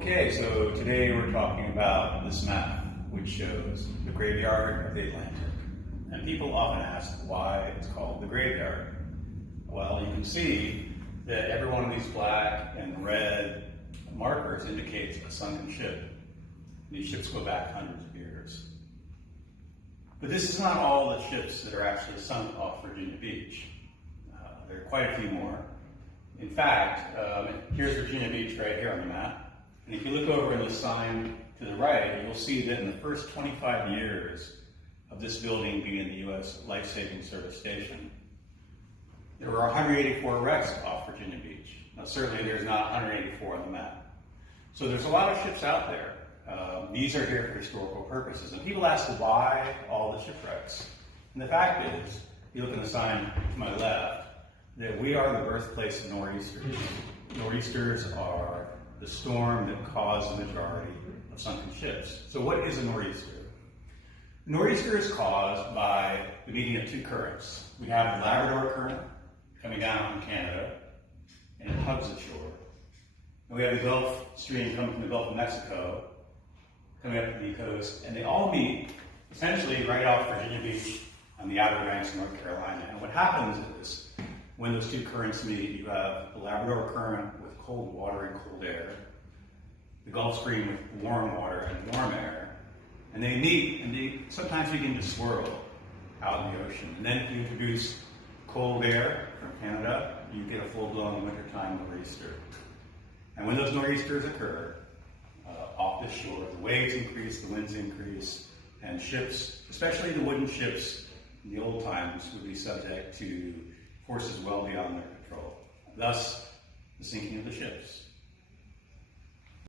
Okay, so today we're talking about this map, which shows the graveyard of the Atlantic. And people often ask why it's called the graveyard. Well, you can see that every one of these black and red markers indicates a sunken ship. These ships go back hundreds of years. But this is not all the ships that are actually sunk off Virginia Beach. There are quite a few more. In fact, here's Virginia Beach right here on the map. And if you look over in the sign to the right, you'll see that in the first 25 years of this building being the U.S. Life-Saving Service Station, there were 184 wrecks off Virginia Beach. Now, certainly there's not 184 on the map. So there's a lot of ships out there. These are here for historical purposes. And people ask why all the shipwrecks. And the fact is, if you look at the sign to my left, that we are the birthplace of nor'easters. Nor'easters are the storm that caused the majority of sunken ships. So what is a nor'easter? A nor'easter is caused by the meeting of two currents. We have the Labrador current coming down from Canada, and it hugs the shore. And we have the Gulf Stream coming from the Gulf of Mexico, coming up to the coast, and they all meet essentially right off Virginia Beach on the Outer Banks of North Carolina. And what happens is, when those two currents meet, you have the Labrador current with cold water and cold air, the Gulf Stream with warm water and warm air, and they meet and they sometimes begin to swirl out in the ocean. And then if you introduce cold air from Canada, you get a full-blown wintertime nor'easter. And when those nor'easters occur, off the shore, the waves increase, the winds increase, and ships, especially the wooden ships in the old times, would be subject to forces well beyond their control. Thus, the sinking of the ships.